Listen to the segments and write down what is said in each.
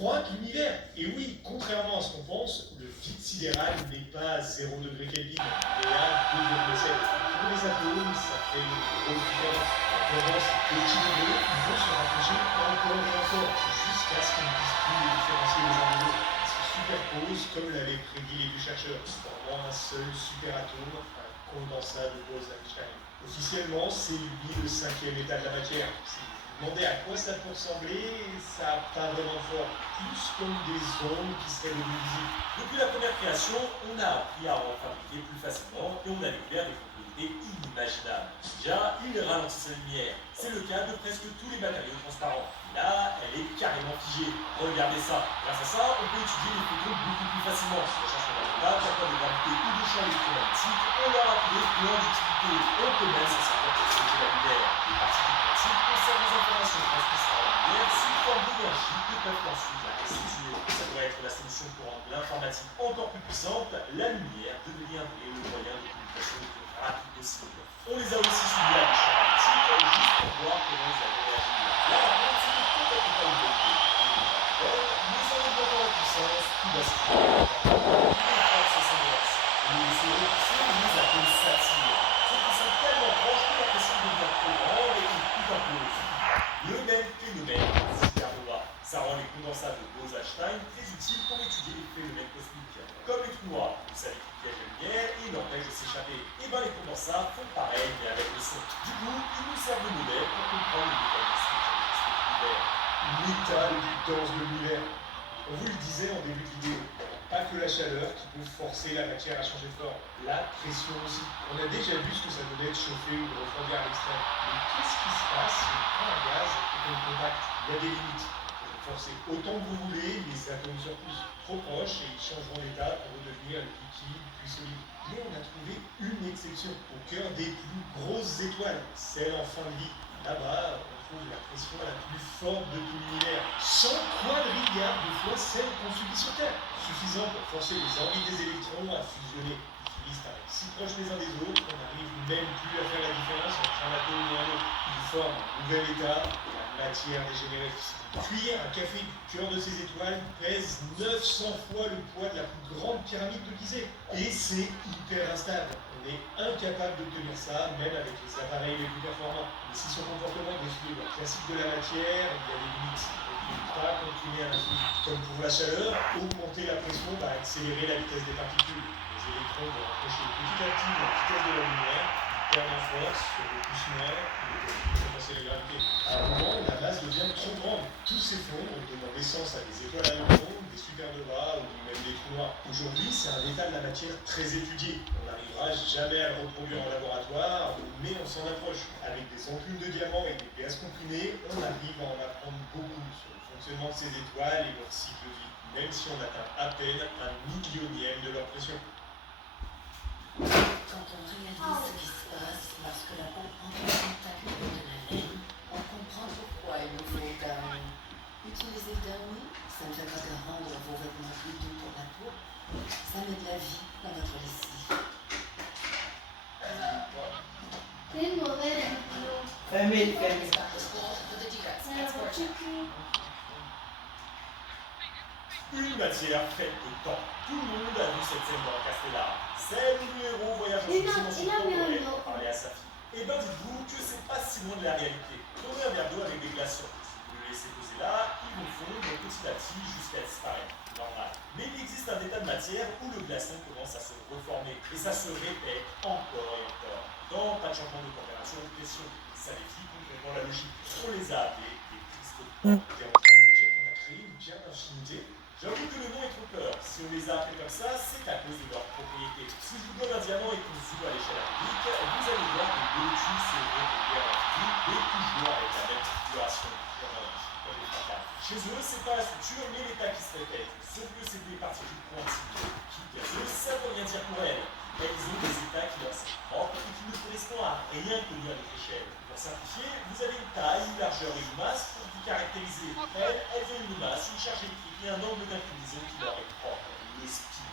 froid que l'univers. Et oui, contrairement à ce qu'on pense, le vide sidéral n'est pas à 0 degré Kelvin, mais à 2,7. Pour les atomes, ça fait une grosse différence. Pendant ces petits degrés, ils vont se rapprocher encore et encore, jusqu'à ce qu'on ne puisse plus les différencier les uns des autres. Ils se superposent comme l'avaient prédit les deux chercheurs, formant un seul superatome, un condensat de Bose-Einstein. Officiellement, c'est lui le 5e état de la matière. Si vous vous demandez à quoi ça peut ressembler, ça n'a pas vraiment de forme. Plus comme des ondes qui seraient devenues visibles. Depuis la première création, on a appris à en fabriquer plus facilement et on a découvert des propriétés inimaginables. Déjà, il ralentit sa lumière. C'est le cas de presque tous les matériaux transparents. Là, elle est carrément figée. Regardez ça. Grâce à ça, on peut étudier les photons beaucoup plus facilement. Les recherches fondamentales, capteurs de gravité ou de champs électromagnétiques, on leur a appris plein d'utilités. On peut même s'en servir pour stocker la lumière. Les particules quantiques conservent les informations transmises par la lumière sous forme d'énergie que peuvent ensuite la restituer. Ça doit être la solution pour rendre l'informatique encore plus puissante. La lumière deviendrait le moyen de communication le plus rapide possible. On les a aussi soumis à des champs magnétiques juste pour voir comment ils allaient réagir. Là, par contre, c'était peut-être pas une bonne idée. Nous en augmentons la puissance, tout bascule. Les forces s'inversent. Les vaisseaux sont mis à cause s'attirent. Ceux qui sont tellement proches que la pression devient trop grande et qu'ils tout implosent. Le même phénomène, supernova. Ça rend les condensats de Bose-Einstein très utiles pour étudier les phénomènes cosmiques. Comme les trous noirs, vous savez qu'ils piègent la lumière et ils l'empêchent de s'échapper. Et bien les condensats font pareil, mais avec le son. Du coup, ils nous servent de modèle pour comprendre les mécanismes qui régissent l'univers. L'état le plus dense de l'univers. On vous le disait en début de vidéo, pas que la chaleur qui peut forcer la matière à changer de forme, la pression aussi. On a déjà vu ce que ça donnait de chauffer ou de refroidir à l'extrême. Mais qu'est-ce qui se passe si on prend un gaz et qu'on le contacte? Il y a des limites. Vous pouvez forcer autant que vous voulez, les atomes se repoussent trop proches et ils changeront d'état pour redevenir liquide puis solide. Mais on a trouvé une exception, au cœur des plus grosses étoiles, celle en fin de vie. Là-bas, on trouve la pression la plus forte de tout l'univers, 100 quadrilliards de fois celle qu'on subit sur Terre, suffisant pour forcer les orbites des électrons à fusionner. Ils finissent à être si proches les uns des autres qu'on n'arrive même plus à faire la différence entre un atome et un autre. Ils forment un nouvel état, la matière dégénérée. Cuire un café du cœur de ces étoiles pèse 900 fois le poids de la plus grande pyramide de Gizeh. Et c'est hyper instable. On est incapable d'obtenir ça, même avec les appareils les plus performants. Mais si son comportement défie le classique de la matière, il y a des limites. On ne peut pas continuer à l'infini. Comme pour la chaleur, augmenter la pression va accélérer la vitesse des particules. Les électrons vont rapprocher petit à petit de la vitesse de la lumière, ils perdent en force, se repoussent moins, et peuvent compenser la gravité. À un moment, la masse devient trop grande. Tout s'effondre, donnant naissance à des étoiles à neutrons, des supernovas ou même des trous noirs. Aujourd'hui, c'est un état de la matière très étudié. On n'arrivera jamais à le reproduire en laboratoire, mais on s'en approche. Avec des enclumes de diamants et des gaz comprimés, on arrive à en apprendre beaucoup sur le fonctionnement de ces étoiles et leur cycle de vie, même si on atteint à peine un millionième de leur pression. Quand on réalise ce qui se passe lorsque la peau entre en contact avec de la laine, on comprend pourquoi il nous faut utiliser le dernier. Ça ne fait pas que rendre vos vêtements plus doux pour la peau. Ça met de la vie dans votre lessive. Une matière faite de temps. Tout le monde a vu cette scène dans Castellar. Celle où le héros voyage en dans son corps pour parler à sa fille. Et ben dites-vous que c'est pas si loin de la réalité. Prenez un verre d'eau avec des glaçons. Si vous le laissez poser là, ils vont fondre petit à petit jusqu'à disparaître. Normal. Mais il existe un état de matière où le glaçon commence à se reformer. Et ça se répète encore et encore. Dans pas de changement de température ou de pression. Ça défie complètement la logique. On les a appelés des cristaux de temps. T'es en train de me dire qu'on a créé une pierre d'infinité? J'avoue que le nom est trompeur. Si on les a appelés comme ça, c'est à cause de leur propriété. Si je vous donne un diamant et qu'on zoome à l'échelle atomique, vous allez voir que le tube s'est régulier à l'infini et toujours avec la même configuration. Chez eux, c'est pas la structure, mais l'état qui se répète. Sauf que c'est des particules quantiques qui gazeuses, ça ne veut rien dire pour elles. Elles ont des états qui leur sont propres et qui ne correspondent à rien connu à notre échelle. Pour simplifier, vous avez une taille, une largeur et une masse pour vous caractériser. Elles ont une masse, une charge électrique et un angle d'inclinaison qui leur est propre, le spin.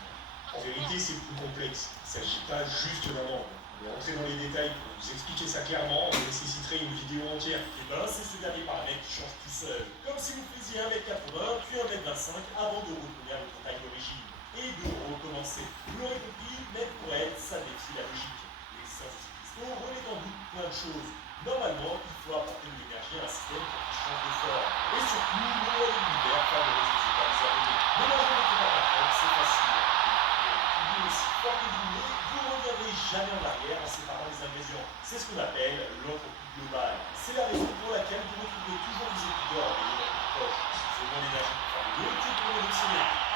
En vérité, c'est plus complexe. Il ne s'agit pas juste d'un angle. Mais rentrer dans les détails pour vous expliquer ça clairement, on nécessiterait une vidéo entière. Et ben, c'est ce dernier paramètre qui change tout seul. Comme si vous faisiez 1m80 puis 1m25 5 avant de retourner à votre taille d'origine et de recommencer. Vous l'aurez compris, même pour elle, ça défie la logique. L'existence de ces cristaux remet en doute plein de choses. Normalement, il faut apporter de l'énergie à un système pour qu'il change de forme. Et surtout, le loi de l'univers favorise les états désordonnés. Mélanger votre état parfait, c'est facile. Et aussi fort que vous voulez, vous ne reviendrez jamais en arrière en séparant les ingrédients. C'est ce qu'on appelle l'entropie globale. C'est la raison pour laquelle vous retrouverez toujours des écouteurs dans votre poche. C'est mon énergie pour faire mieux que pour le dictionnaire.